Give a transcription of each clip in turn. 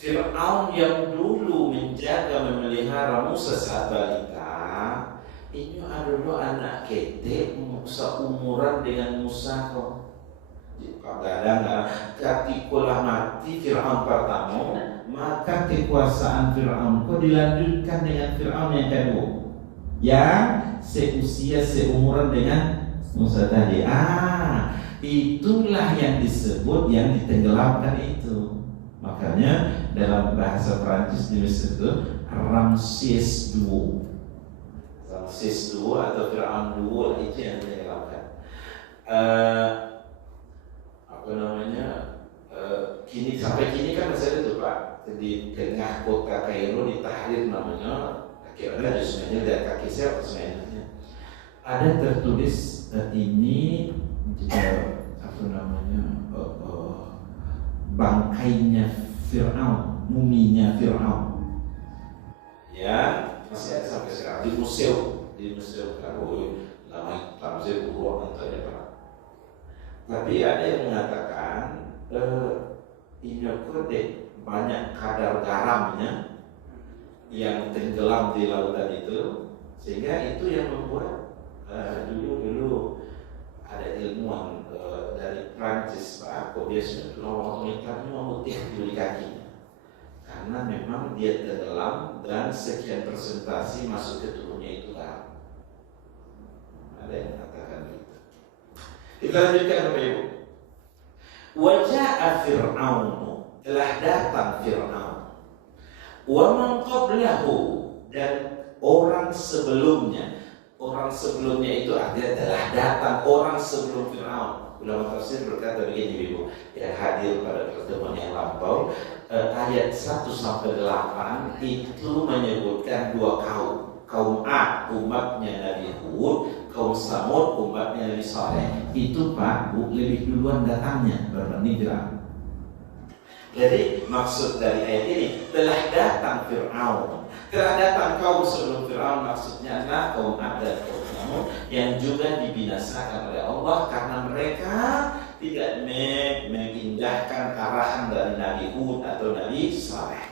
Fir'aun yang dulu menjaga memelihara Musa saat balita, ini adalah anak ketek seumuran dengan Musa kok. Kadang-kadang ketika mati Fir'aun pertama, maka kekuasaan Fir'aun kok dilanjutkan dengan Fir'aun yang kedua, yang seusia seumuran dengan Musa tadi. Itulah yang disebut yang ditenggelamkan itu. Makanya dalam bahasa Prancis disebut Ramses II. Ramses II atau Fir'aun II itu yang ditenggelamkan. Kini sampai kini kan masih ada tuh Pak, di tengah kota Kairo di Tahrir namanya, kaki ada sebenarnya dari kaki siapa sebenarnya ada tertulis ini bangkainya Fir'aun, muminya Fir'aun, ya masih ada sampai sekarang di museum Kairo. Lama saya buruk nanti Pak. Tapi ada yang mengatakan ini kode banyak kadar garamnya yang tenggelam di lautan itu, sehingga itu yang membuat dulu ada ilmuwan dari Prancis Pak, kok biasanya kalau ikannya memutih di kakinya karena memang dia tenggelam dan sekian persentase masuk ke tubuhnya itu garam. Ada yang mengatakan gitu. Kita lanjutkan Bapak Ibu. Waja'a Fir'aun, telah datang Fir'aun, wa man qablahu, dan orang sebelumnya itu artinya telah datang orang sebelum Fir'aun. Ulama tafsir berkata begini Ibu, yang hadir pada pertemuan yang lampau, ayat 1-8 itu menyebutkan dua kaum A umatnya Nabi Hud, kaum Samud umatnya Nabi Saleh. Itu Pak Bu lebih duluan datangnya berbanding Fir'aun. Jadi maksud dari ayat ini, telah datang Fir'aun, telah datang kaum sebelum Fir'aun, maksudnya adalah kaum Ad dan kaum Samud yang juga dibinasakan oleh Allah karena mereka tidak mengindahkan arahan dari Nabi Hud atau Nabi Saleh.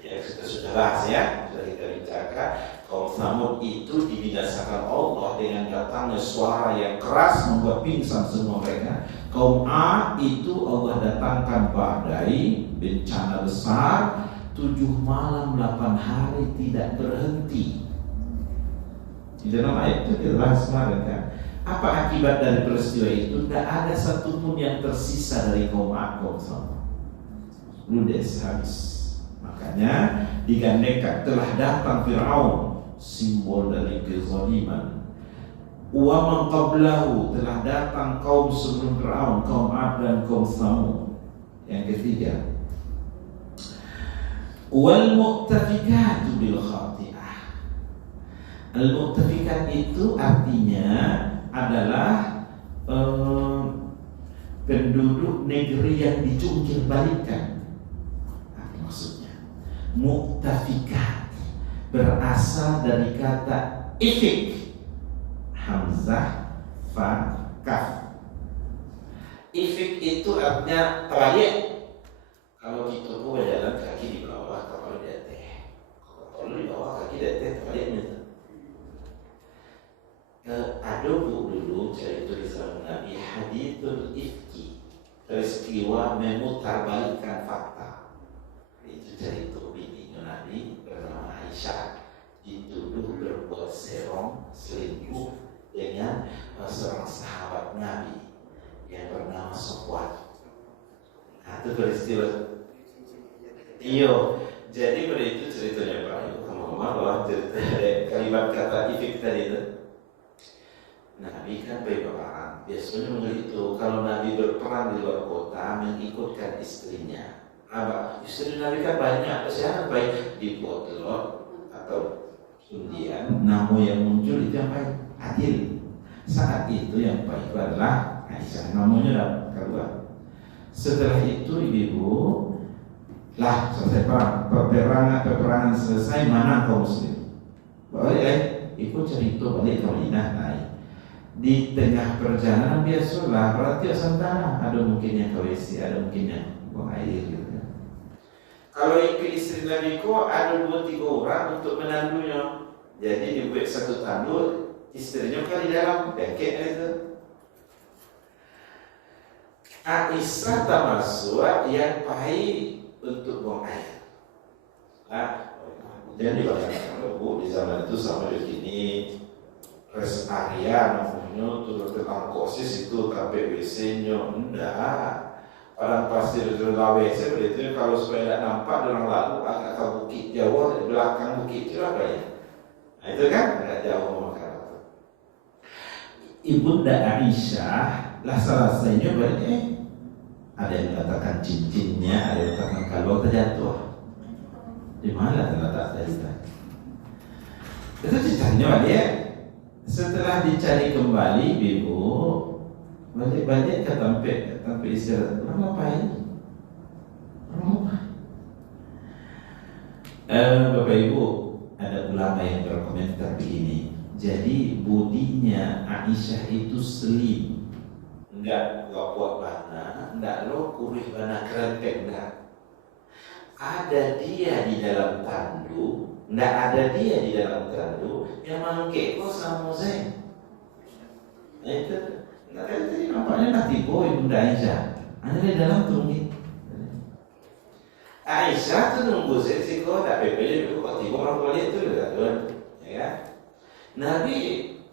Ya kita sudah bahas ya, sudah kita bicarakan. Kaum Samud itu dibinasakan Allah dengan datangnya suara yang keras membuat pingsan semua mereka. Kaum A itu Allah datangkan badai, bencana besar, 7 malam 8 hari tidak berhenti. Di dalam ayat itu kita bahas kemarin kan. Apa akibat dari peristiwa itu? Tidak ada satupun yang tersisa dari kaum A, kaum Samud. Ludes, habis. Makanya digandengkan, telah datang Fir'aun, simbol dari kezaliman. Wa man qablahu, telah datang kaum sebelum Fir'aun, kaum Ad dan kaum Samud. Yang ketiga, wal mu'tafikatu bil khati'ah. Al mu'tafikat itu artinya adalah penduduk negeri yang dicungkir balikan. Maksudnya mu'tafikat berasal dari kata ifik, hamzah, fa, kaf. Ifik itu artinya terbalik. Kalau kita mau berjalan kaki di bawah, kalau di atas, kalau di bawah kaki di atas terbaliknya. Ada dulu cerita di zaman Nabi hadithul ifki, peristiwa memutarbalikkan fakta. Itu cerita bininya Nabi bernama Aisyah dituduh berbuat serong selingkuh dengan seorang sahabat Nabi yang bernama Sofwan. Nah, itu peristiwa. Iyo, jadi pada itu ceritanya Pak Ibu, kamu bahwa cerita kalimat kata ifik tadi itu. Nabi kan berperang, biasanya begitu. Kalau Nabi berperang di luar kota, mengikutkan istrinya. Istri Nabi kan banyak, kesehatan baik di potlot atau undian. Namun yang muncul itu yang baik, adil. Saat itu yang baik adalah Aisyah. Namanya keluar. Setelah itu ibu lah selesai peperangan selesai, mana kaum muslim? Boleh ikut cerita balik ke Madinah naik. Di tengah perjalanan biasalah berarti sementara ada mungkin yang ke WC, ada mungkin yang buang air gitu. Kalau ikut istri Nabi kok ada 2-3 orang untuk menandunya. Jadi dibuat satu tandu, istrinya kan di dalam bengkek itu. Aisyah termasuk yang pahit untuk buang air. Jadi banyak bu di zaman itu sama di sini rest area namanya turun ke tangkosis itu sampai WC-nya enggak. Padang pasir di WC begitu kalau supaya tidak nampak orang lalu agak ke bukit Jawa di belakang bukit itu apa ya? Nah itu kan agak jauh makan. Ibunda Aisyah lah selesainya berarti ada yang mengatakan cincinnya, ada yang mengatakan kalau terjatuh. Di mana terletak cerita? Itu ceritanya dia. Setelah dicari kembali, ibu balik-balik ke tempat istirahat. Orang ngapain? Bapak Ibu, ada ulama yang berkomentar begini. Jadi budinya Aisyah itu selim, enggak kuat bana, enggak lo kurih bana kerempek enggak. Ada dia di dalam tandu, enggak ada dia di dalam tandu yang mangke kok sama saya. Nah itu enggak ada tadi nampaknya nanti boy Bunda Aisyah. Ada di dalam tunggu. Aisyah tuh nunggu saya sih kok tak bebel kok tiba orang tua itu udah tuan, ya kan? Nabi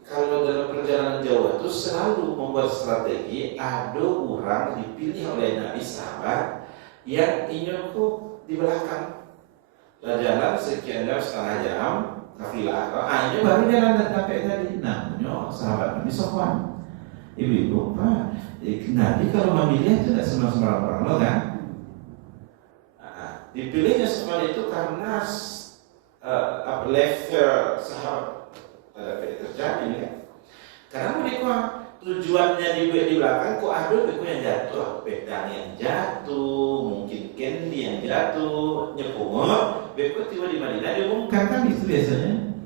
kalau dalam perjalanan Jawa itu selalu membuat strategi. Ada orang dipilih oleh Nabi sahabat yang inyokku di belakang, jalan sekian jam, setengah jam, kafilah. Ini baru jalan sampai tadi. Namanya sahabat Nabi Sofwan. Ibu-ibu, Pak, Nabi kalau memilih itu tidak sembarang orang lo kan? Dipilihnya semua itu karena level sahabat terjadi ya. Karena mereka tujuannya di belakang kok ada beku yang jatuh, pedang yang jatuh, mungkin candy yang jatuh, nyepungok, beku tiba di Madinah diumumkan kan itu biasanya.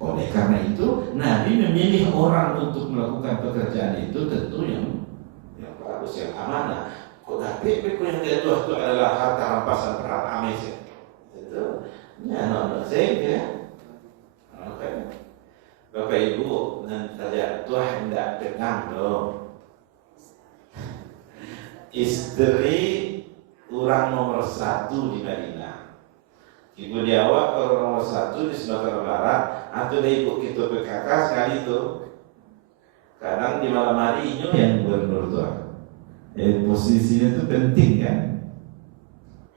Oleh karena itu Nabi memilih orang untuk melakukan pekerjaan itu tentu yang bagus, yang amanah. Kok tapi beku yang jatuh itu adalah harta rampasan perang Ames itu, ya non saya ya. Oke. Bapak Ibu, nanti jatuh hendak pegang loh. Istri orang nomor 1 di Madinah. Ibu Jawa kalau nomor 1 di Sumatera Barat, atau ibu kita PKK sekali itu. Kadang di malam hari ini yang gubernur tuh. Posisinya itu penting kan.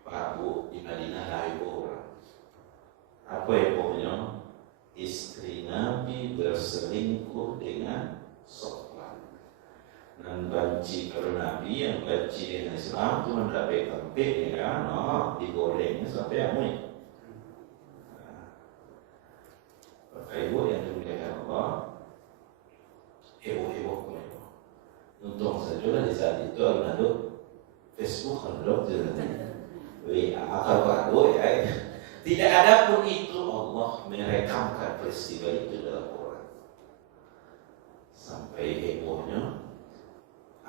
Pak Bu di Madinah lah ibu orang. Apa ibunya? Istri Nabi berselingkuh dengan Sofwan. Dan benci per Nabi yang benci dengan Islam itu mendapat tempik ya kan, digorengnya sampai amui. Bapak Ibu yang dimuliakan Allah, ibu. Untung saja di saat itu ada Facebook, ada WA, kalau ya. Tidak ada pun itu Allah merekamkan peristiwa itu dalam Quran. Sampai hebohnya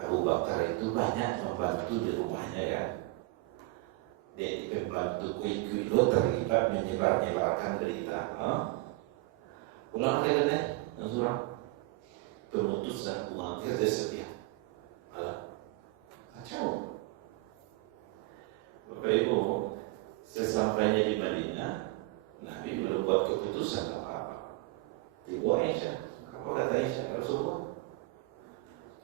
Abu Bakar itu banyak membantu di rumahnya ya. Dia pembantu kui-kui lo terlibat menyebarkan berita. Ulang lagi kan yang surah pemutusan hubungan kerja setia. Kacau. Bapak Ibu, sesampainya di Madinah, Nabi belum buat keputusan apa-apa. Ibu Aisyah, apa kata Aisyah Rasulullah?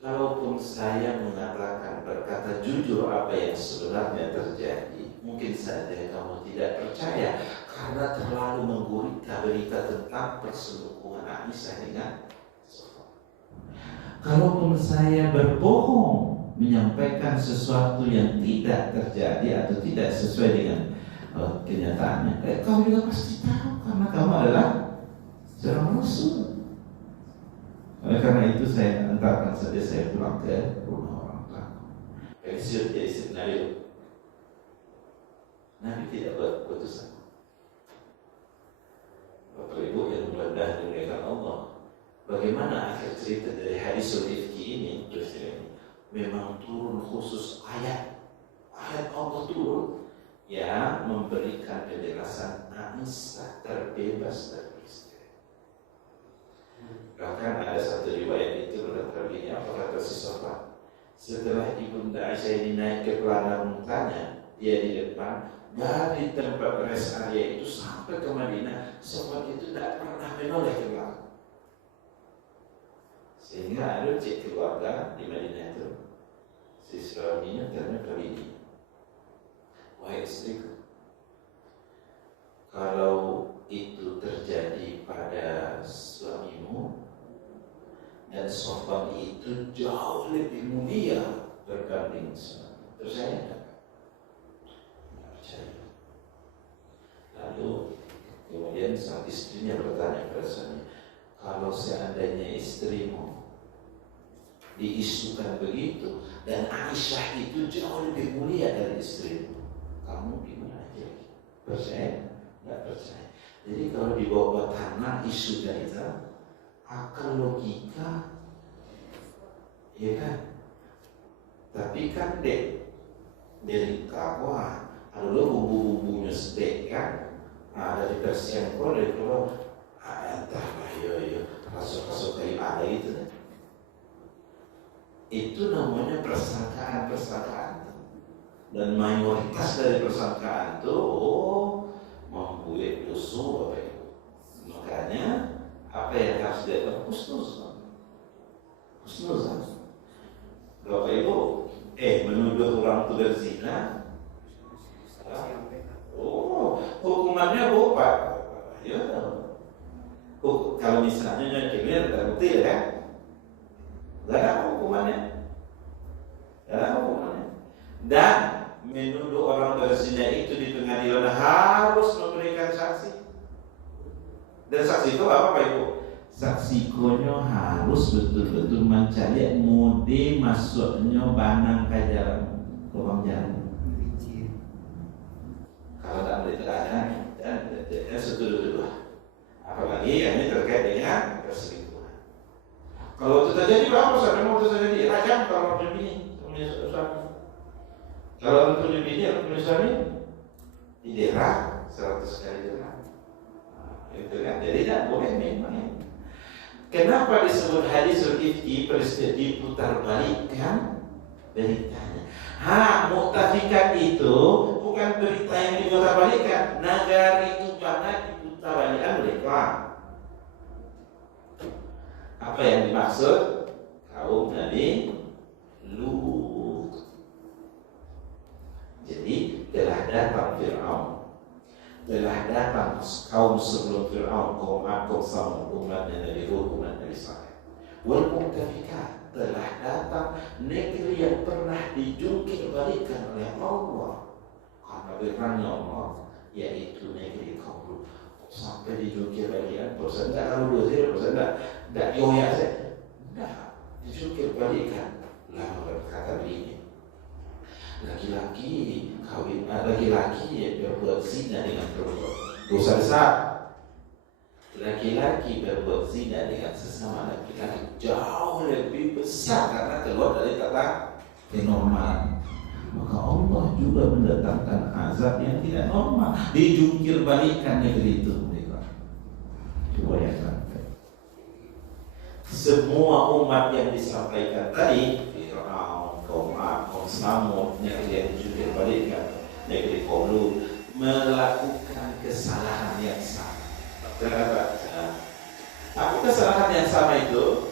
Kalaupun saya mengatakan berkata jujur apa yang sebenarnya terjadi, mungkin saja kamu tidak percaya karena terlalu menggurita berita tentang perselingkuhan Aisyah dengan Sofwan. Kalaupun saya berbohong menyampaikan sesuatu yang tidak terjadi atau tidak sesuai dengan kenyataannya, kamu juga pasti tahu karena kamu adalah seorang Rasul. Oleh karena itu saya antarkan saja saya pulang ke rumah orang tua. Pensiun jadi Nabi. Nabi tidak buat keputusan. Bapak Ibu yang mudah dimuliakan Allah, bagaimana akhir cerita dari hadis Ifki ini? Memang turun khusus ayat Allah turun yang memberikan penjelasan Aisyah terbebas dari istri. Bahkan ada satu riwayat itu berkata begini, apa kata si Sofwan? Setelah ibunda Aisyah ini naik ke pelana untanya, dia di depan, dari tempat rest area itu sampai ke Madinah, Sofwan itu tidak pernah menoleh ke belakang. Sehingga ada cek keluarga di Madinah itu, si suaminya karena begini, wahai istriku, kalau itu terjadi pada suamimu dan Sofwan itu jauh lebih mulia berbanding suami, percaya tidak? Tidak percaya. Lalu kemudian sang istrinya bertanya kepada suami, kalau seandainya istrimu diisukan begitu dan Aisyah itu jauh lebih mulia dari istrimu, kamu gimana aja? Percaya? Tidak percaya. Jadi kalau dibawa tanah isu dari itu, akal logika, ya kan? Tapi kan dari kawan, ada bumbu-bumbunya steak kan, dari persengkol, dari keluar, entahlah, yo, rasuk-rasuk kayak ada itu. Itu namanya persangkaan. Dan mayoritas dari persangkaan itu membuat dosa, Bapak Ibu. Makanya apa yang harus dilakukan? Husnuzan. Bapak Ibu, menuduh orang itu berzina, hukumannya apa? Ya, kalau misalnya nyakitnya terbukti ya, tidak ada hukumannya. Dan menuduh orang berzina itu di pengadilan harus memberikan saksi. Dan saksi itu apa Pak Ibu? Saksi konyo harus betul-betul mencari mode masuknya banang ke jalan lubang jalan. Kalau tak boleh terangkan, dan setuju. Apalagi ini terkait dengan perselingkuhan. Kalau itu terjadi berapa? Sampai mau terjadi rajam kalau begini, suami. Kalau untuk bini atau suami, diderah 100 kali derah. Itu kan, jadi tidak boleh memang. Kenapa disebut hadis ifki? Peristiwa diputar balikkan beritanya. Mu'tafikat itu bukan berita yang diputar balikkan. Nagari itu karena diputar balikkan mereka. Apa yang dimaksud? Kaum Nabi Lut. Jadi telah datang Fir'aun, telah datang kaum sebelum Fir'aun, kaum Ad, kaum Samud, umatnya Nabi Hud, umat Nabi Saleh. Wal Mu'tafikat, telah datang negeri yang pernah dijungkir balikan oleh Allah karena firman Allah, yaitu negeri kaum Lut. Sampai dijungkir balikan, persen tak kalau 20%, tak yoya saja, tak dijungkir balikan. Lalu berkata begini, laki-laki berbuat zina dengan perempuan, dosa besar. Laki-laki berbuat zina dengan sesama laki-laki jauh lebih besar karena keluar dari tata normal. Maka Allah juga mendatangkan azab yang tidak normal, dijungkir balikan negeri itu. Coba ya sampai semua umat yang disampaikan tadi, kaum Ad, kaum Samud, negeri yang dijungkir balikan, negeri kaum Lut, melakukan kesalahan yang sama. Kenapa? Apa kesalahan yang sama itu?